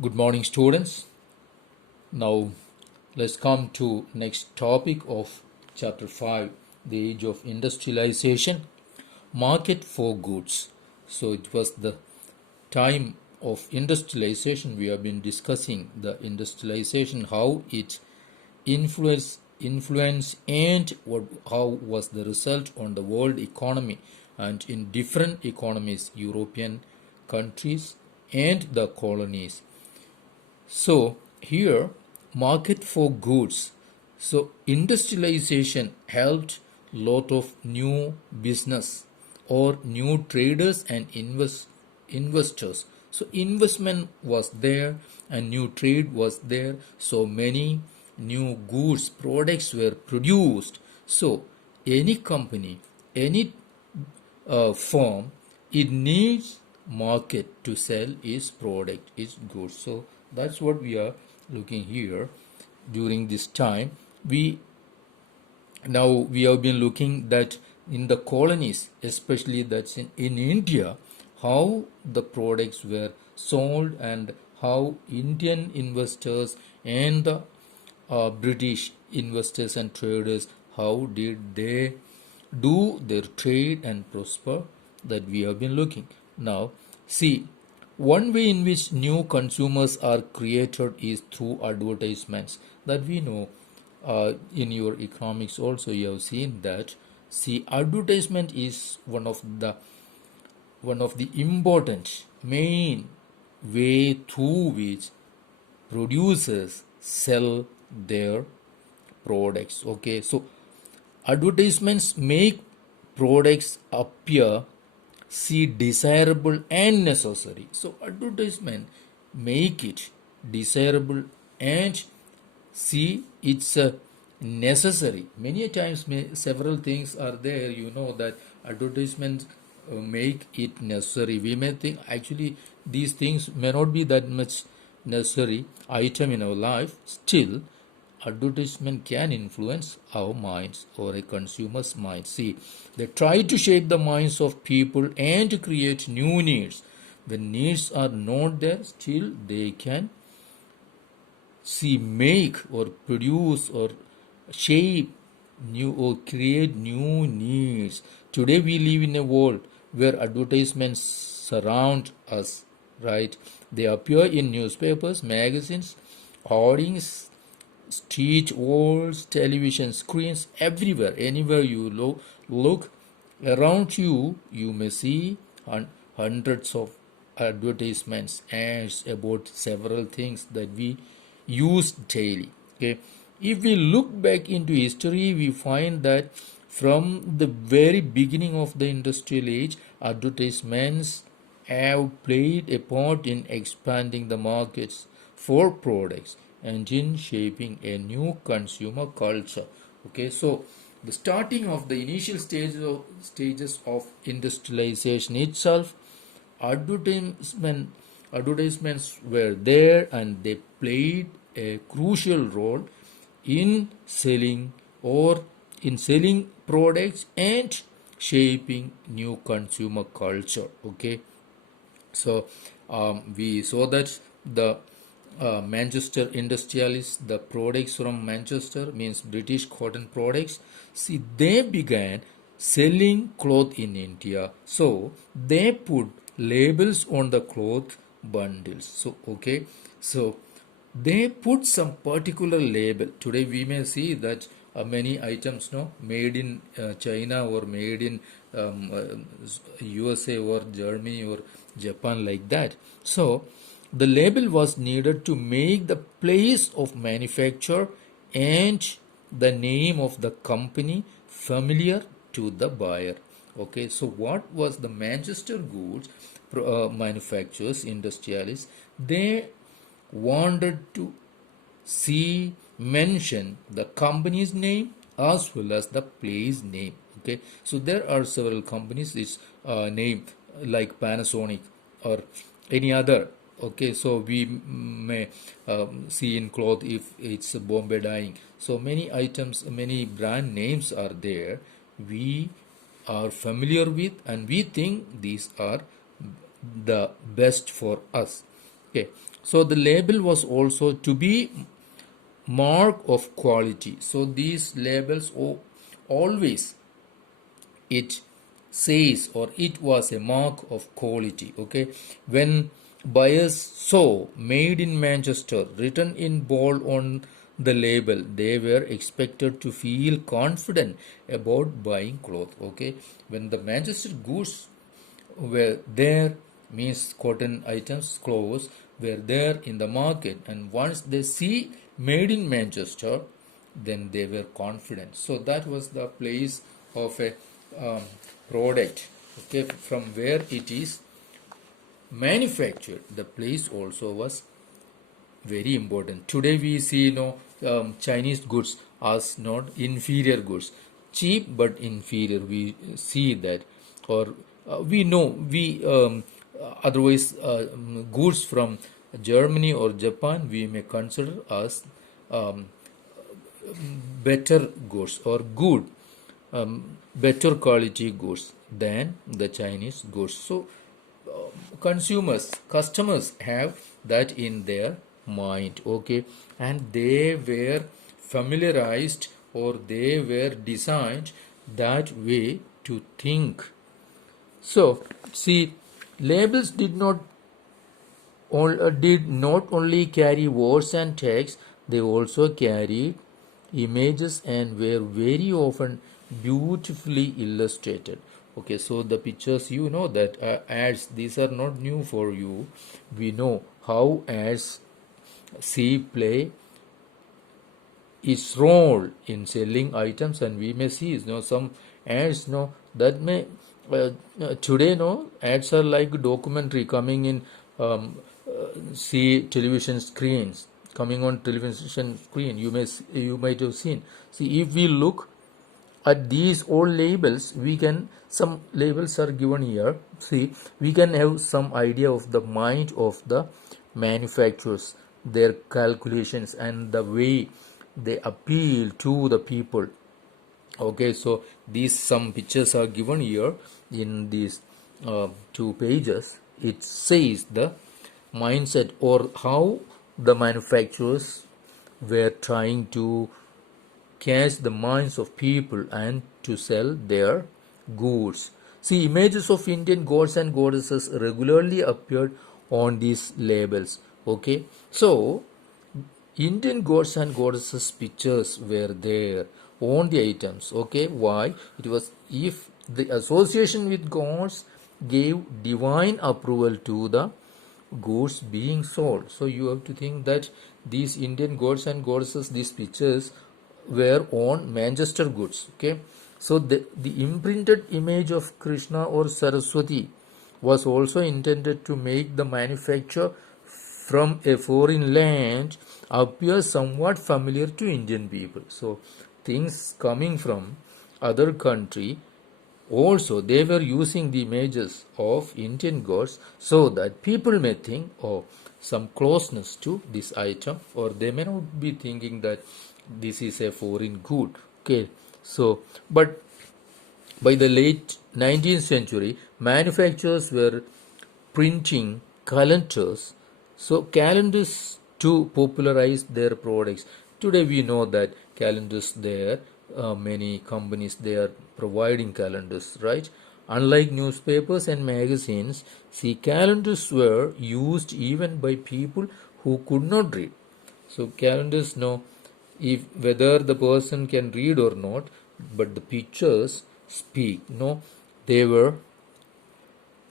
Good morning, students. Now, let's come to next topic of chapter 5, the age of industrialization, market for goods. So it was the time of industrialization. We have been discussing the industrialization, how it influence and how was the result on the world economy and in different economies, European countries and the colonies. So here, market for goods. So industrialization helped lot of new business or new traders and investors. So investment was there and new trade was there. So many new goods, products were produced. So any company, any firm, it needs market to sell its product, its goods. So that's what we are looking here. During this time, we have been looking that in the colonies, especially that's in India, how the products were sold and how Indian investors and the British investors and traders, how did they do their trade and prosper, that we have been looking. Now, see, one way in which new consumers are created is through advertisements, that we know. In your economics also you have seen that. See, advertisement is one of the important main way through which producers sell their products. Okay, so advertisements make products appear, see, desirable and necessary. So advertisement make it desirable and see it's a necessary. Many times several things are there, that advertisements make it necessary. We may think actually these things may not be that much necessary item in our life. Still, advertisement can influence our minds or a consumer's mind. See, they try to shape the minds of people and to create new needs. When needs are not there, still they can see, make or produce or shape new or create new needs. Today we live in a world where advertisements surround us, right? They appear in newspapers, magazines, hoardings, street walls, television screens, everywhere. Anywhere you look around you, you may see hundreds of advertisements, ads about several things that we use daily. Okay, if we look back into history, we find that from the very beginning of the industrial age, advertisements have played a part in expanding the markets for products and in shaping a new consumer culture. Okay, so the starting of the initial stages of industrialization itself, advertisement advertisements were there and they played a crucial role in selling products and shaping new consumer culture. Okay, so we saw that the Manchester industrialists, the products from Manchester means British cotton products. See, they began selling cloth in India. So they put labels on the cloth bundles. So okay, so they put some particular label. Today we may see that many items no made in China or made in USA or Germany or Japan, like that. So the label was needed to make the place of manufacture and the name of the company familiar to the buyer. Okay, so what was the Manchester goods manufacturers, industrialists? They wanted to see mention the company's name as well as the place name. Okay, so there are several companies its name, like Panasonic or any other. Okay, so we may see in cloth if it's Bombay dyeing. So many items, many brand names are there, we are familiar with and we think these are the best for us. Okay, so the label was also to be mark of quality. So these labels always it says or it was a mark of quality. Okay, when buyers saw made in Manchester written in bold on the label, they were expected to feel confident about buying clothes. Okay, when the Manchester goods were there, means cotton items, clothes were there in the market, and once they see made in Manchester, then they were confident. So that was the place of a um, product, okay, from where it is manufactured. The place also was very important. Today we see Chinese goods as not inferior goods, cheap but inferior. We see that, or we know we otherwise goods from Germany or Japan we may consider as um, better goods or good, better quality goods than the Chinese goods. So customers have that in their mind. Okay, and they were familiarized or they were designed that way to think. So see, labels did not only carry words and text, they also carried images and were very often beautifully illustrated. Okay, so the pictures, you know that ads, these are not new for you. We know how ads see play its role in selling items, and we may see some ads that may today ads are like documentary coming in, see television screens, coming on television screen. You might have seen. See, if we look at these old labels, we can, some labels are given here. See, we can have some idea of the mind of the manufacturers, their calculations and the way they appeal to the people. Okay, so these some pictures are given here in these 2 pages. It says the mindset or how the manufacturers were trying to catch the minds of people and to sell their goods. See, images of Indian gods and goddesses regularly appeared on these labels. Okay, so Indian gods and goddesses pictures were there on the items. Okay, why? It was if the association with gods gave divine approval to the goods being sold. So you have to think that these Indian gods and goddesses, these pictures were on Manchester goods. Okay, so the imprinted image of Krishna or Saraswati was also intended to make the manufacture from a foreign land appear somewhat familiar to Indian people. So things coming from other country, also they were using the images of Indian gods so that people may think, oh, some closeness to this item, or they may not be thinking that this is a foreign good. Okay, so but by the late 19th century, manufacturers were printing calendars, so calendars to popularize their products. Today we know that calendars there, many companies they are providing calendars, right? Unlike newspapers and magazines, see, calendars were used even by people who could not read. So calendars know if whether the person can read or not, but the pictures speak. No, they were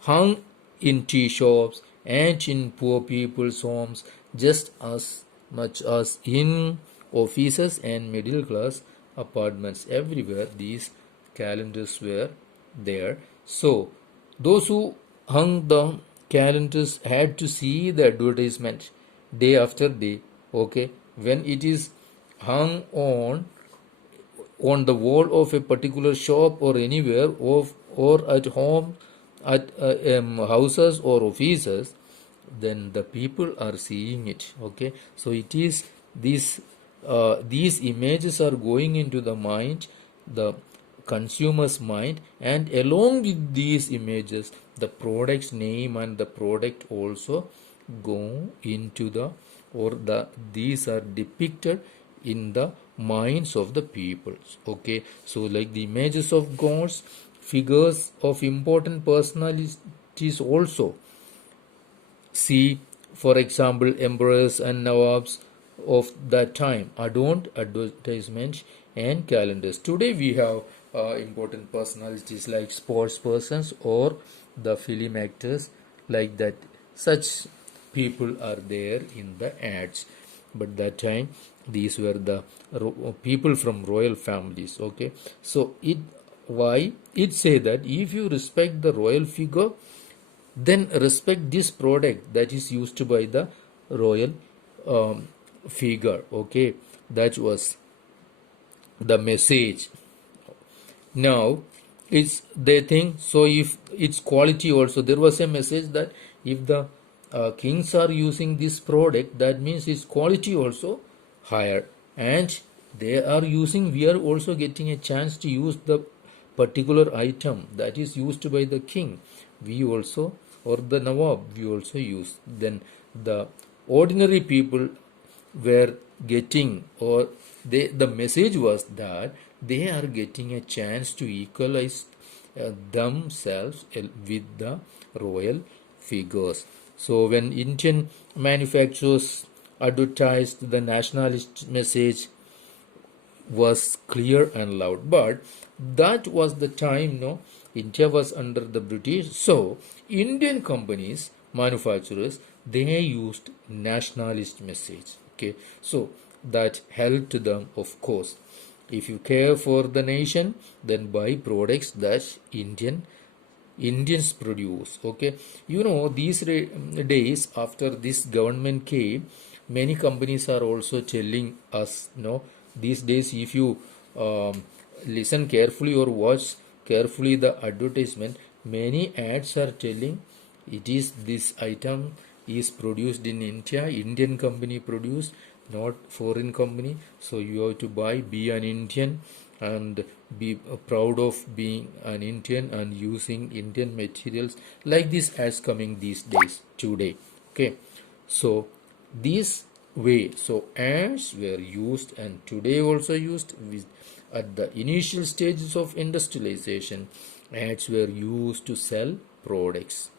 hung in tea shops and in poor people's homes just as much as in offices and middle class apartments. Everywhere these calendars were there. So those who hung the calendars had to see the advertisement day after day. Okay, when it is hung on the wall of a particular shop or anywhere, or at home, at houses or offices, then the people are seeing it. Okay, so it is these images are going into the mind, the consumer's mind, and along with these images the product's name and the product also go into the, or these are depicted in the minds of the peoples. Okay, so like the images of gods, figures of important personalities also. See, for example, emperors and nawabs of that time adorned advertisements and calendars. Today we have important personalities like sports persons or the film actors, like that. Such people are there in the ads. But that time these were the people from royal families. Okay, so it, why it say that if you respect the royal figure, then respect this product that is used by the royal figure. Okay, that was the message. Now it's, they think so, if it's quality also, there was a message that if the kings are using this product, that means its quality also higher, and they are using, we are also getting a chance to use the particular item that is used by the king, we also, or the nawab, we also use. Then the ordinary people were getting, or they, the message was that they are getting a chance to equalize themselves with the royal figures. So when Indian manufacturers advertised, the nationalist message was clear and loud. But that was the time, no, India was under the British. So Indian companies, manufacturers, they used nationalist message. Okay, so that helped them, of course. If you care for the nation, then buy products that Indians produce. Okay, you know, these days after this government came, many companies are also telling us, no, these days if you listen carefully or watch carefully the advertisement, many ads are telling it is, this item is produced in India, Indian company produced, not foreign company. So you have to buy, be an Indian, and be proud of being an Indian and using Indian materials. Like this ads coming these days today. Okay, so this way, so ads were used and today also used with, at the initial stages of industrialization, ads were used to sell products.